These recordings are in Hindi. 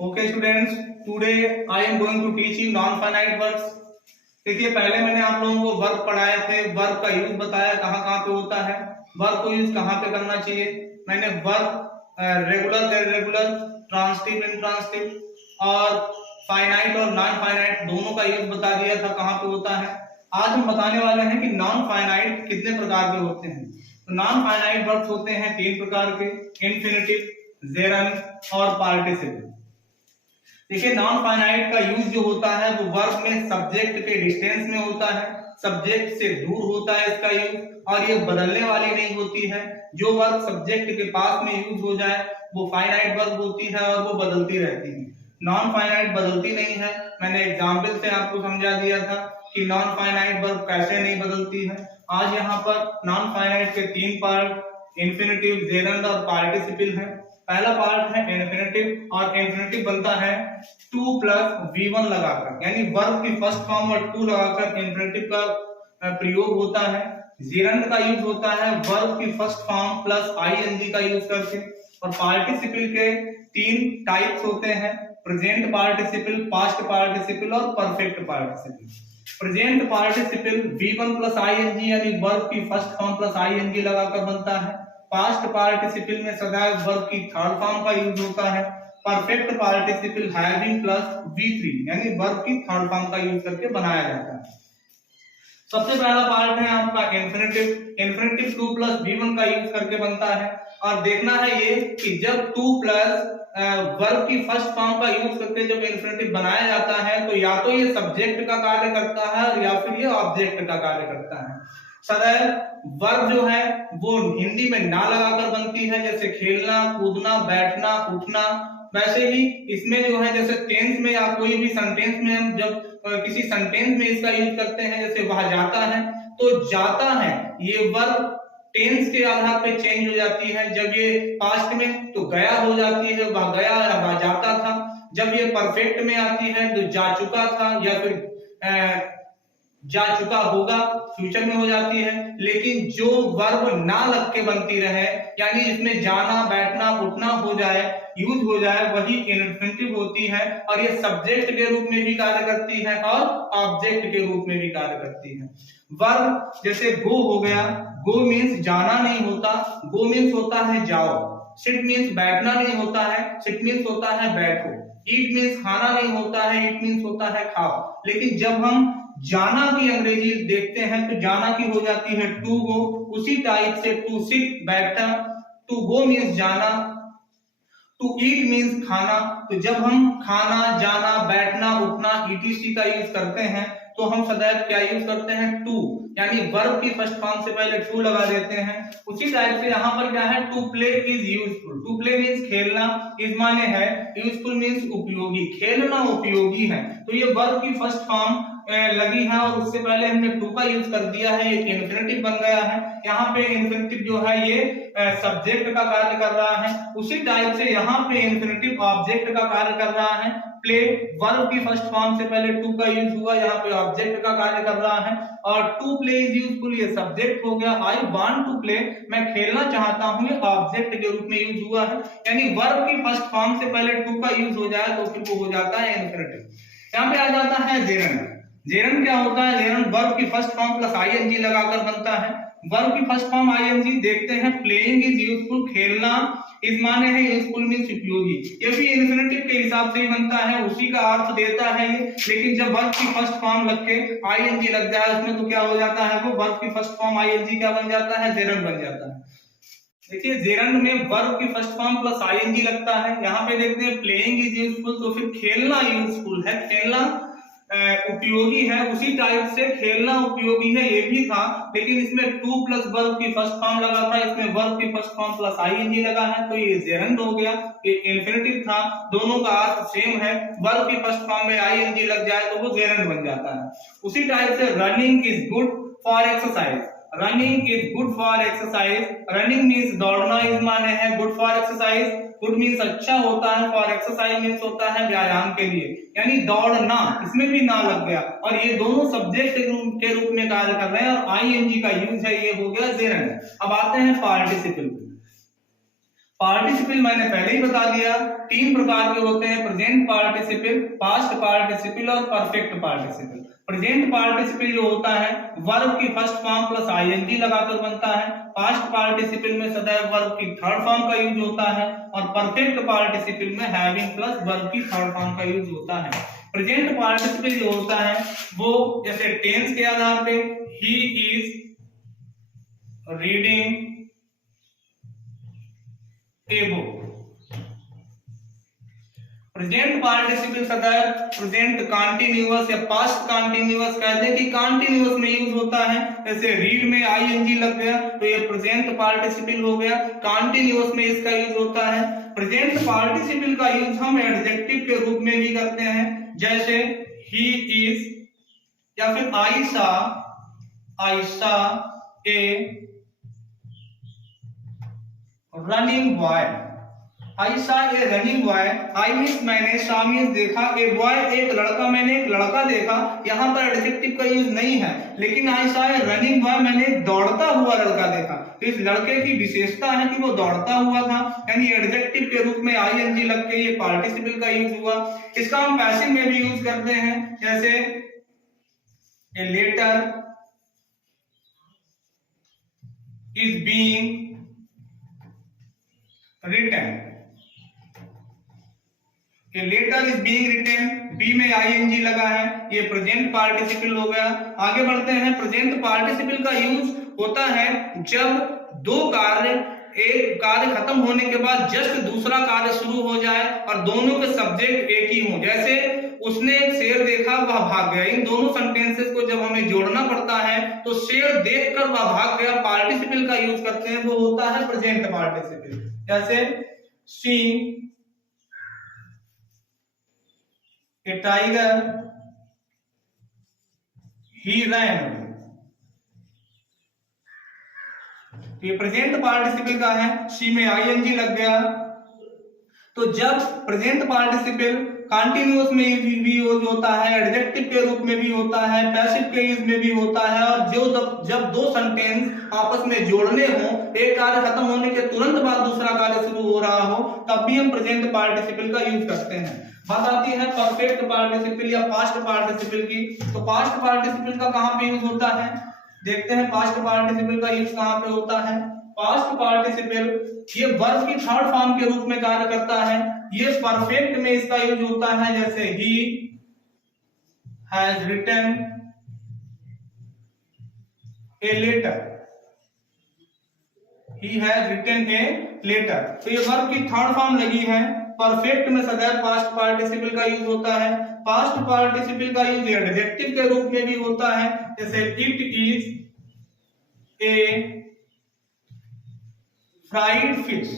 Okay students, today I am going to teach you non finite verbs. देखिए, पहले मैंने आप लोगों को वर्ब पढ़ाए थे, वर्ब का यूज बताया कहाँ कहाँ पे होता है, वर्ब को यूज कहाँ पे करना चाहिए। मैंने verb regular, irregular, transitive, intransitive और फाइनाइट और नॉन फाइनाइट दोनों का यूज बता दिया था कहाँ पे होता है। आज हम बताने वाले हैं कि नॉन फाइनाइट कितने प्रकार के होते हैं। तो नॉन फाइनाइट वर्ब्स होते हैं 3 प्रकार के, इन्फिनिटिव, जेरंड और पार्टिसिपल। देखिए, नॉन फाइनाइट का यूज जो होता है वो वर्ब में सब्जेक्ट के डिस्टेंस में होता है, सब्जेक्ट से दूर होता है इसका यूज, और ये बदलने वाली नहीं होती है। जो वर्ब सब्जेक्ट के पास में यूज हो जाए वो फाइनाइट वर्ब होती है और वो बदलती रहती है। नॉन फाइनाइट बदलती नहीं है। मैंने एग्जाम्पल से आपको समझा दिया था कि नॉन फाइनाइट वर्ब कैसे नहीं बदलती है। आज यहाँ पर नॉन फाइनाइट के 3 पार्ट, इन्फिनिटिव, जेरंड और पार्टिसिपल है। पहला पार्ट है इन्फिनिटिव, और इन्फिनिटिव बनता है 2 प्लस V1 लगाकर, यानी वर्ब की फर्स्ट फॉर्म और 2 लगाकर इन्फिनिटिव का प्रयोग होता है। जेरंड का यूज होता है वर्ब की फर्स्ट फॉर्म प्लस ING का यूज करके। और पार्टिसिपल के 3 टाइप्स होते हैं, प्रेजेंट पार्टिसिपल, पास्ट पार्टिसिपल और perfect participle. Present participle V1 plus ING यानी वर्ब की फर्स्ट फॉर्म प्लस ING लगाकर बनता है। पास्ट पार्टिसिपल में सदैव वर्ब की थर्ड फॉर्म का यूज होता है। Perfect participle having plus V3 यानी वर्ब की थर्ड फॉर्म का यूज करके बनाया जाता है। सबसे पहला पार्ट है आपका इन्फिनिटिव। इन्फिनिटिव 2 प्लस V1 का यूज करके बनता है, और देखना है ये कि जब 2 प्लस वर्ब की फर्स्ट फॉर्म का यूज करके जब इन्फिनिटिव बनाया जाता है तो या तो ये सब्जेक्ट का कार्य करता है और या फिर ये ऑब्जेक्ट का कार्य करता है। सदैव वर्ब जो है वो हिंदी में ना लगाकर बनती है, जैसे खेलना, कूदना, बैठना, उठना। वैसे ही इसमें जो है जैसे टेंस में या कोई भी सेंटेंस में हम जब किसी सेंटेंस में इसका यूज करते हैं, जैसे वह जाता है, तो जाता है ये वर्ब टेंस के आधार पे चेंज हो जाती है। जब ये पास्ट में तो गया हो जाती है, वह गया या वह जाता था। जब ये परफेक्ट में आती है तो जा चुका था या फिर जा चुका होगा, फ्यूचर में हो जाती है। लेकिन जो वर्ब ना लग के बनती रहे, यानी इसमें जाना, बैठना, उठना हो जाए, यूज हो जाए, वही इन्फिनिटिव होती है। और ये सब्जेक्ट के रूप में भी कार्य करती है और ऑब्जेक्ट के रूप में भी कार्य करती है। वर्ब जैसे गो हो गया, गो मीन्स जाना नहीं होता, गो मीन्स होता है जाओ। सिट मीन्स बैठना नहीं होता है, सिट मीन्स होता है बैठो। ईट मीन्स खाना नहीं होता है, ईट मीन्स होता है खाओ। लेकिन जब हम जाना की अंग्रेजी देखते हैं तो जाना की हो जाती है टू गो। उसी टाइप से टू सिट बैठना, टू गो मीन्स जाना, टू ईट मीन्स खाना। तो जब हम खाना, जाना, बैठना, उठना, ETC का यूज करते हैं तो हम सदैव क्या यूज करते हैं, टू, यानी वर्ब की फर्स्ट फॉर्म से पहले टू लगा देते हैं। उसी टाइप से यहाँ पर क्या है, to play is useful. To play means खेलना, इज माने है, यूजफुल मीन्स उपयोगी, खेलना उपयोगी है। तो ये वर्ब की फर्स्ट फॉर्म लगी है और उससे पहले हमने टू का यूज कर दिया है, ये इन्फिनिटिव बन गया है। यहाँ पे इन्फिनिटिव जो है ये सब्जेक्ट का कार्य कर रहा है। उसी टाइप से यहाँ पे इन्फिनिटिव ऑब्जेक्ट का कार्य कर रहा है। प्ले वर्ब की फर्स्ट फॉर्म से पहले टू का यूज हुआ, यहाँ पे ऑब्जेक्ट का कार्य कर रहा है। और टू प्ले इज यूजफुल ये सब्जेक्ट हो गया। आई वांट टू प्ले, मैं खेलना चाहता हूँ, ये ऑब्जेक्ट के रूप में यूज हुआ है। यानी वर्ब की फर्स्ट फॉर्म से पहले टू का यूज हो जाए तो फिर वो हो जाता है इन्फिनिटिव। यहाँ पे आ जाता है जेरंड। जेरंड क्या होता है, जेरंड वर्ब की फर्स्ट फॉर्म प्लस ING लगाकर बनता है। वर्ब की फर्स्ट फॉर्म ING देखते हैं, प्लेइंग इज यूजफुल, खेलना, इस माने है यूजफुल मींस उपयोगी। ये भी इन्फिनिटिव के हिसाब से ही बनता है, उसी का अर्थ देता है ये। लेकिन जब वर्ब की फर्स्ट फॉर्म लग के ING लग जाए उसमें तो क्या हो जाता है, वो वर्ब की फर्स्ट फॉर्म ING क्या बन जाता है, जेरंड बन जाता है। देखिए, जेरंड में वर्ब की फर्स्ट फॉर्म प्लस ING लगता है। यहाँ पे देखते हैं प्लेइंग इज यूजफुल, तो फिर खेलना यूजफुल है, खेलना उपयोगी है। उसी टाइप से खेलना उपयोगी है ये भी था, लेकिन इसमें टू प्लस वर्ब की फर्स्ट फॉर्म लगा था, इसमें वर्ब की फर्स्ट फॉर्म प्लस ING लगा है, तो ये जेरंड हो गया। ये इन्फिनिटिव था, दोनों का अर्थ सेम है। वर्ब की फर्स्ट फॉर्म में ING लग जाए तो वो जेरंड बन जाता है। उसी टाइप से running is good for exercise. Running is good for exercise. Running means दौड़ना, इस माने है, good for exercise, good means अच्छा होता है, फॉर एक्सरसाइज मीन्स होता है व्यायाम के लिए, यानी दौड़ना, इसमें भी ना लग गया। और ये दोनों सब्जेक्ट के रूप में कार्य कर रहे हैं और ING का यूज है, ये हो गया जेरंड। अब आते हैं पार्टिसिपल। पार्टिसिपल मैंने पहले ही बता दिया, 3 प्रकार के होते हैं, प्रेजेंट पार्टिसिपल, पास्ट पार्टिसिपल और परफेक्ट पार्टिसिपल। प्रेजेंट पार्टिसिपल जो होता है वर्ब की फर्स्ट फॉर्म प्लस आईएनजी लगाकर बनता है। पास्ट पार्टिसिपल में सदैव वर्ब की थर्ड फॉर्म का यूज होता है और परफेक्ट पार्टिसिपल में हैविंग प्लस वर्ब की थर्ड फॉर्म का यूज होता है। प्रेजेंट पार्टिसिपल जो होता है वो जैसे टेंस के आधार पे he is reading a book. Present participle सदैव प्रेजेंट कॉन्टिन्यूअस या पास्ट कॉन्टिन्यूअस कहते हैं कि कॉन्टिन्यूअस में यूज होता है। जैसे रीड में आईएनजी लग गया तो ये प्रेजेंट पार्टिसिपल हो गया, कॉन्टिन्यूअस में इसका यूज होता है। प्रेजेंट पार्टिसिपल का यूज हम एडजेक्टिव के रूप में भी करते हैं, जैसे ही इज या फिर आई saw a running boy. I saw a running boy, I means मैंने, सा मीन्स देखा, ए बॉय एक लड़का, मैंने एक लड़का देखा। यहाँ पर एडजेक्टिव का यूज नहीं है, लेकिन आई सा ए रनिंग बॉय, मैंने दौड़ता हुआ लड़का देखा। तो इस लड़के की विशेषता है कि वो दौड़ता हुआ था, यानी एडजेक्टिव के रूप में आईएनजी लग के ये पार्टिसिपल का यूज हुआ। इसका हम पैसिव में भी यूज करते हैं, जैसे a letter is being written. कि letter is being written, B में आईएनजी लगा है, ये प्रेजेंट पार्टिसिपल हो गया। आगे बढ़ते हैं। प्रेजेंट पार्टिसिपल का यूज होता है जब दो कार्य, एक कार्य खत्म होने के बाद जस्ट दूसरा कार्य शुरू हो जाए और दोनों के सब्जेक्ट एक ही हों। जैसे उसने एक शेर देखा, वह भाग गया। इन दोनों सेंटेंसेस को जब हमें जोड़ना पड़ता है तो शेर देखकर वह भाग गया, पार्टिसिपल का यूज करते हैं, वो होता है प्रेजेंट पार्टिसिपल। जैसे सी ए टाइगर ही रैन, ये प्रेजेंट पार्टिसिपल का है, सी में आईएनजी लग गया। तो जब प्रेजेंट पार्टिसिपल कंटिन्यूअस में भी यूज होता है, एडजेक्टिव के रूप में भी होता है, पैसिव के यूज में भी होता है, और जब दो सेंटेंस आपस में जोड़ने हो, एक कार्य खत्म होने के तुरंत बाद दूसरा कार्य शुरू हो रहा हो, तब भी हम प्रेजेंट पार्टिसिपल का यूज करते हैं। बात आती है परफेक्ट पार्टिसिपल या पास्ट पार्टिसिपल की। तो पास्ट पार्टिसिपल का कहां पे यूज होता है, देखते हैं पास्ट पार्टिसिपल का यूज कहां पे होता है। पास्ट पार्टिसिपल ये वर्ब की थर्ड फॉर्म के रूप में कार्य करता है। ये परफेक्ट में इसका यूज होता है, जैसे he has written a letter, he has written a letter. तो ये वर्ब की थर्ड फॉर्म लगी है। परफेक्ट में सदैव पास्ट पार्टिसिपल का यूज होता है। पास्ट पार्टिसिपल का यूज एडजेक्टिव के रूप में भी होता है, जैसे it is a fried fish,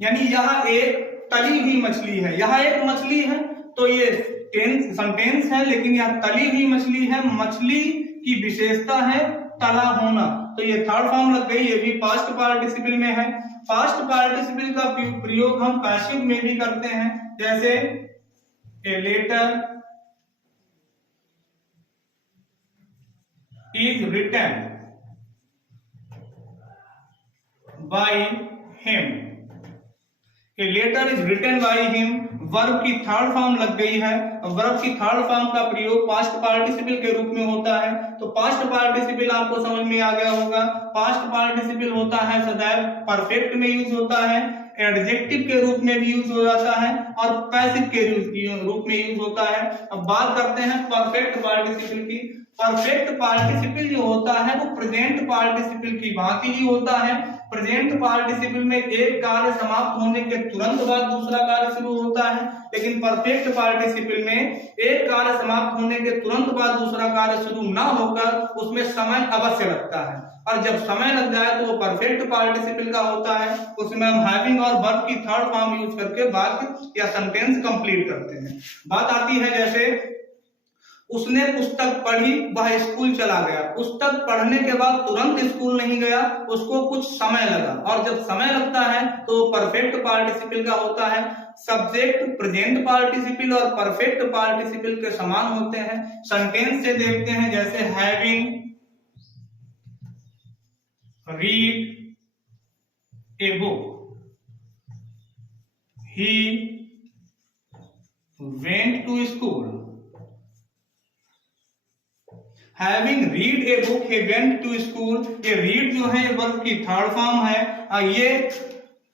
यानी यह एक तली हुई मछली है। यह एक मछली है तो ये सेंटेंस है, लेकिन यह तली हुई मछली है। मछली की विशेषता है तला होना, तो ये थर्ड फॉर्म लग गई, ये भी पास्ट पार्टिसिपल में है। पास्ट पार्टिसिपल का प्रयोग हम पैसिव में भी करते हैं, जैसे a letter is written by him. A letter is written by him, verb की थर्ड फॉर्म लग गई है। वर्ब की थर्ड फॉर्म का प्रयोग पास्ट पार्टिसिपल के रूप में होता है। तो पास्ट पार्टिसिपल आपको समझ में आ गया होगा। पास्ट पार्टिसिपल होता है सदैव परफेक्ट में यूज होता है, एडजेक्टिव के रूप में भी यूज हो जाता है और पैसिव के रूप में यूज होता है। अब बात करते हैं परफेक्ट पार्टिसिपल की। परफेक्ट पार्टिसिपल जो होता है वो प्रेजेंट पार्टिसिपल की भांति ही होता है। प्रेजेंट पार्टिसिपल में एक कार्य समाप्त होने के तुरंत बाद दूसरा कार्य शुरू होता है, लेकिन परफेक्ट पार्टिसिपल में एक कार्य समाप्त होने के तुरंत बाद दूसरा कार्य शुरू ना होकर उसमें समय अवश्य लगता है, और जब समय लग जाए तो वो परफेक्ट पार्टिसिपल का होता है। उसमें हम हैविंग और वर्ब की थर्ड फॉर्म यूज करके वाक्य या सेंटेंस कंप्लीट करते हैं। बात आती है जैसे उसने पुस्तक पढ़ी, वह स्कूल चला गया। पुस्तक पढ़ने के बाद तुरंत स्कूल नहीं गया, उसको कुछ समय लगा, और जब समय लगता है तो परफेक्ट पार्टिसिपल का होता है। सब्जेक्ट प्रेजेंट पार्टिसिपल और परफेक्ट पार्टिसिपल के समान होते हैं। सेंटेंस से देखते हैं, जैसे having read a book. He went to school. Having read a book, he went to school. ये read जो है वर्ब की थर्ड फॉर्म है और ये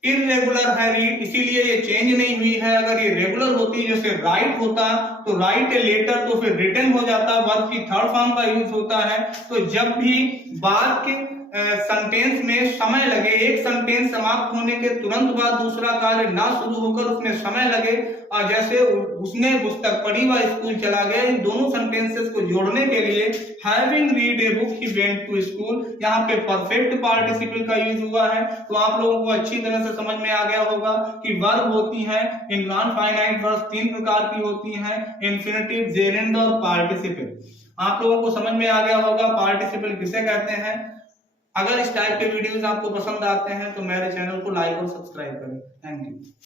इरेगुलर है रीड, इसीलिए ये चेंज नहीं हुई है। अगर ये रेगुलर होती जैसे राइट होता तो राइट ए लेटर तो फिर रिटन हो जाता, वर्ब की थर्ड फॉर्म का यूज होता है। तो जब भी बाद के सेंटेंस में समय लगे, एक सेंटेंस समाप्त होने के तुरंत बाद दूसरा कार्य ना शुरू होकर उसमें समय लगे, और जैसे उसने पुस्तक पढ़ी व स्कूल चला गया, इन दोनों सेंटेंसेस को जोड़ने के लिए having read a book he went to school, यहाँ पे परफेक्ट पार्टिसिपल का यूज हुआ है। तो आप लोगों को अच्छी तरह से समझ में आ गया होगा कि वर्ब होती है इन नॉन फाइनाइट वर्ब्स तीन प्रकार की होती हैं, इन्फिनिटिव, जेरेंड और पार्टिसिपल। आप लोगों को समझ में आ गया होगा पार्टिसिपल किसे कहते हैं। अगर इस टाइप के वीडियोस आपको पसंद आते हैं तो मेरे चैनल को लाइक और सब्सक्राइब करें। Thank you.